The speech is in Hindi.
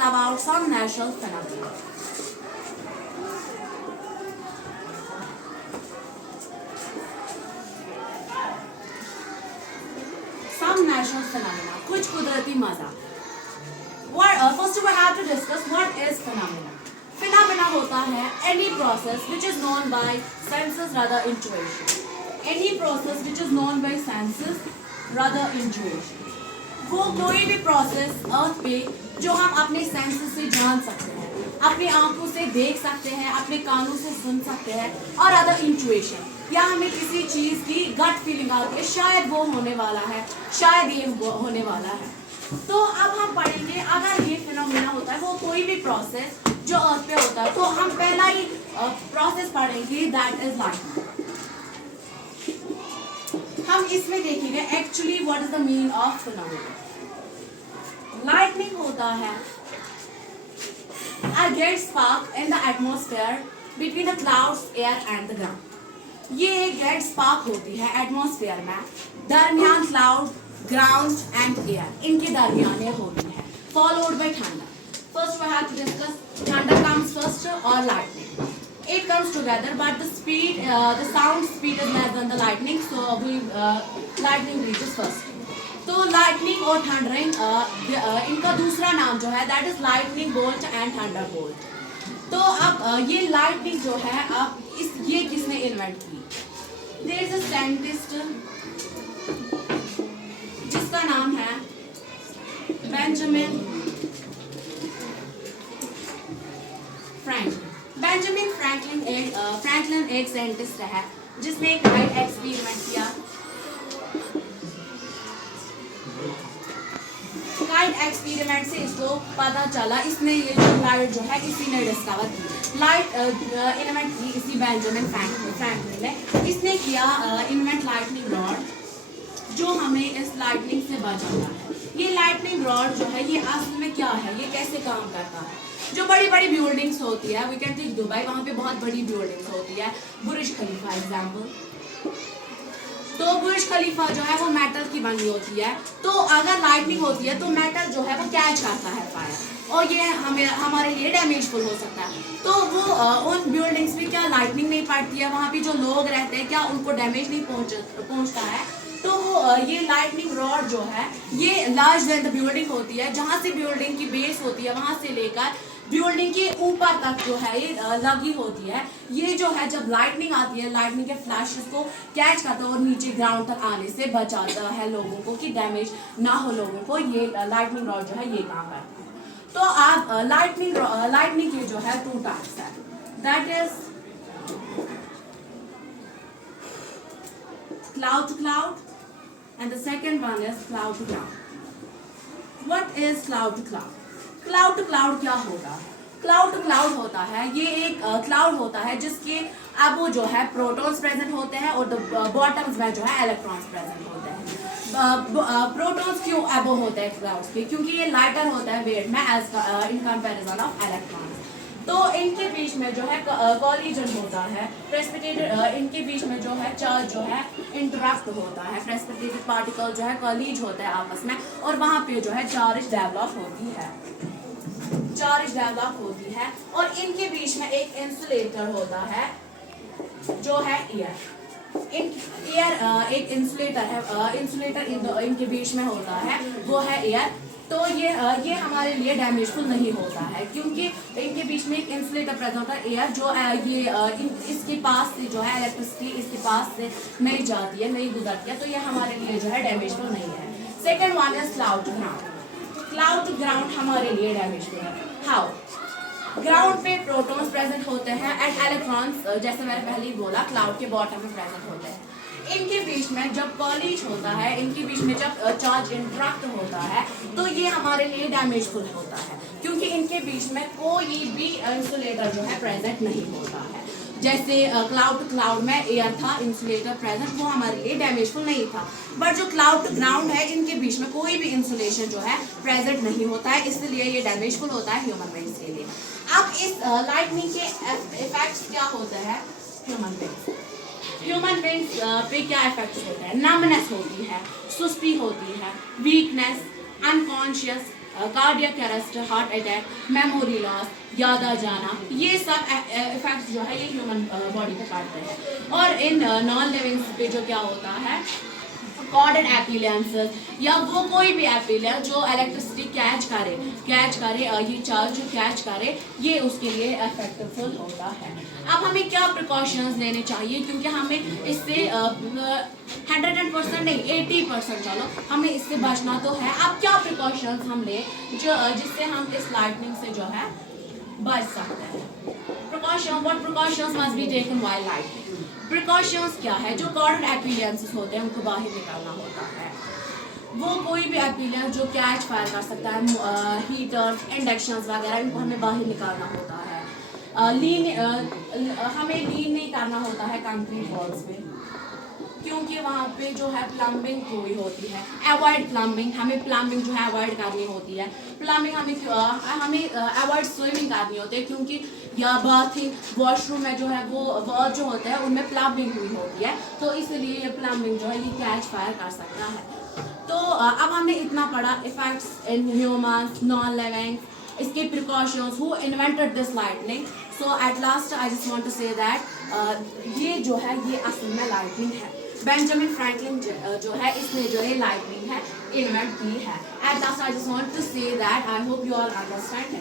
about some natural phenomena. Some natural phenomena, कुछ कुदरती मज़ा. First we have to discuss what is phenomena. Phenomena होता है any process which is known by senses rather intuition. Any process which is known by senses rather intuition. वो कोई भी प्रोसेस अर्थ पे जो हम अपने सेंसेस से जान सकते हैं, अपनी आंखों से देख सकते हैं, अपने कानों से सुन सकते हैं, और अदर इंट्यूशन, या हमें किसी चीज़ की गट फीलिंग आती है शायद वो होने वाला है, शायद ये होने वाला है. तो अब हम पढ़ेंगे अगर ये फिनोमेना होता है वो कोई भी प्रोसेस जो अर्थ पे होता है, तो हम पहला ही प्रोसेस पढ़ेंगे दैट इज लाइटनिंग. हम इसमें देखेंगे actually what is the meaning of phenomena. Lightning होता है a great spark in the atmosphere between the clouds, air and the ground. ये एक ग्रेट स्पार्क होती है एटमॉस्फेयर में दरमियान क्लाउड, ग्राउंड एंड एयर, इनके दरमियान ये होती है. Followed by thunder. First we have to discuss thunder comes first और lightning. It comes together, but the sound speed is less than the lightning, so lightning reaches first. तो lightning और thundering इनका दूसरा नाम जो है that is lightning bolt and thunderbolt. तो अब ये lightning जो है अब ये किसने इन्वेंट की? There is a scientist जिसका नाम है बेंजामिन फ्रैंकलिन. बेंजामिन फ्रैंकलिन एक साइंटिस्ट है जिसने एक लाइट एक्सपेरिमेंट किया. लाइट एक्सपेरिमेंट से इसको पता चला, इसने ये जो लाइट जो है इसी ने डिस्कवर की. लाइट इन्वेंट की इसी बेंजामिन फ्रैंकलिन ने. इसने किया इन्वेंट लाइटनिंग रॉड जो हमें इस लाइटनिंग से बचाता है. ये लाइटनिंग रॉड जो है ये असल में क्या है, ये कैसे काम करता है? जो बड़ी बड़ी बिल्डिंग्स होती है, वी कैन टेक दुबई, वहाँ पे बहुत बड़ी बिल्डिंग्स होती है. बुर्ज खलीफा एग्जाम्पल. तो बुर्ज खलीफा जो है वो मेटल की बनी होती है. तो अगर लाइटनिंग होती है तो मेटल जो है वो कैच करता है फायर, और ये हमारे लिए डैमेजफुल हो सकता है. तो वो उन बिल्डिंग्स पे क्या लाइटनिंग नहीं पड़ती है, वहाँ पे जो लोग रहते हैं क्या उनको डैमेज नहीं पहुँचता है. तो ये लाइटनिंग रॉड जो है ये लार्ज देन द बिल्डिंग होती है. जहाँ से बिल्डिंग की बेस होती है वहाँ से लेकर बिल्डिंग के ऊपर तक जो है ये लगी होती है. ये जो है जब लाइटनिंग आती है, लाइटनिंग के फ्लैशेस को कैच करता है और नीचे ग्राउंड तक आने से बचाता है लोगों को कि डैमेज ना हो लोगों को. ये लाइटनिंग रॉड जो है ये काम करती है. तो आप लाइटनिंग के जो है 2 टाइप्स है, that is cloud to cloud and the second one is cloud to ground. What is cloud to cloud? Cloud to cloud क्या होता है? Cloud to cloud होता है ये एक क्लाउड होता है जिसके अब वो जो है प्रोटॉन्स प्रेजेंट होते हैं और बॉटम्स में जो है इलेक्ट्रॉन्स प्रेजेंट होते हैं. प्रोटॉन्स क्यों अब होते हैं क्लाउड्स पे? क्योंकि ये लाइटर होता है वेट में as in comparison of electrons. तो इनके बीच में जो है कॉलिजन होता है, प्रेसिपिटेटेड इनके बीच में जो है चार्ज जो है इंटरैक्ट होता है, प्रेसिपिटेटेड पार्टिकल जो है कॉलिज होता है आपस में, और वहाँ पे जो है चार्ज डेवलप होती है. और इनके बीच में एक इंसुलेटर होता है जो है एयर. एक इंसुलेटर है, इंसुलेटर इनके बीच में होता है वो है एयर. तो ये हमारे लिए डैमेजफुल नहीं होता है क्योंकि इनके बीच में एक इंसुलेटर प्रेजेंट होता है एयर जो इसके पास से जो है इलेक्ट्रिसिटी इसके पास से नहीं जाती है, नहीं गुजरती है. तो ये हमारे लिए जो है डैमेजफुल नहीं है. Second one is cloud to ground. Cloud to ground हमारे लिए डैमेजफुल है. हाउ? ग्राउंड पे प्रोटॉन्स प्रेजेंट होते हैं एंड इलेक्ट्रॉन्स जैसे मैंने पहले ही बोला क्लाउड के बॉटम में प्रेजेंट होते हैं. इनके बीच में जब कॉलिज होता है, इनके बीच में जब चार्ज इंटरैक्ट होता है तो ये हमारे लिए डैमेजफुल होता है क्योंकि इनके बीच में कोई भी इंसुलेटर जो है प्रेजेंट नहीं होता है. जैसे क्लाउड टू क्लाउड में एयर था, इंसुलेटर प्रेजेंट, वो हमारे लिए डैमेजफुल नहीं था. बट जो क्लाउड टू ग्राउंड है इनके बीच में कोई भी इंसुलेशन जो है प्रेजेंट नहीं होता है, इसलिए ये डैमेजफुल होता है ह्यूमन बीइंग्स के लिए. अब इस लाइटनिंग के इफेक्ट्स क्या होते हैं ह्यूमन बीइंग्स पे क्या इफेक्ट्स होते हैं? नमनेस होती है, सुस्ती होती है, weakness, unconscious cardiac arrest, heart attack, memory loss, याद आ जाना, ये सब इफेक्ट्स जो है ये ह्यूमन बॉडी पे पड़ते हैं। और इन नॉन लिविंग पे जो क्या होता है, कॉर्डेड एपिलियंसेस या वो कोई भी एपिलिया जो इलेक्ट्रिसिटी कैच करे ये चार्ज जो कैच करे, ये उसके लिए इफेक्टफुल होता है। अब हमें क्या प्रिकॉशंस लेने चाहिए, क्योंकि हमें इससे 100% नहीं 80% चलो हमें इससे बचना तो है। अब क्या प्रिकॉशंस हम ले जो जिससे हम इस लाइटनिंग से जो है बच सकते हैं। What precautions must be taken while lightning. Precautions क्या है, जो कॉर्डेड एपिलियंसेस होते हैं उनको बाहर निकालना होता है। वो कोई भी एपिलियंस जो कैच फायर कर सकता है, हीटर्स, इंडक्शंस वगैरह, इनको हमें बाहर निकालना होता है। हमें लीन नहीं करना होता है कंक्रीट वॉल्स पे, क्योंकि वहाँ पे जो है प्लम्बिंग हुई होती है। अवॉइड प्लम्बिंग, हमें प्लम्बिंग जो है अवॉइड करनी होती है। प्लम्बिंग हमें अवॉइड स्विमिंग करनी होती है, क्योंकि या बाथिंग वॉशरूम में जो है वो जो होता है उनमें प्लम्बिंग हुई होती है, तो इसलिए ये प्लम्बिंग जो है ये कैच फायर कर सकता है। तो अब हमने इतना पढ़ा effects in humans, non living, इसके precautions, who invented this lightning. So at last I just want to say that ये जो है ये असल में लाइटनिंग है। बेंजामिन फ्रैंकलिन जो है इसने जो है लाइटनिंग है इन्वेंट की है। At last I just want to say that I hope you all understand.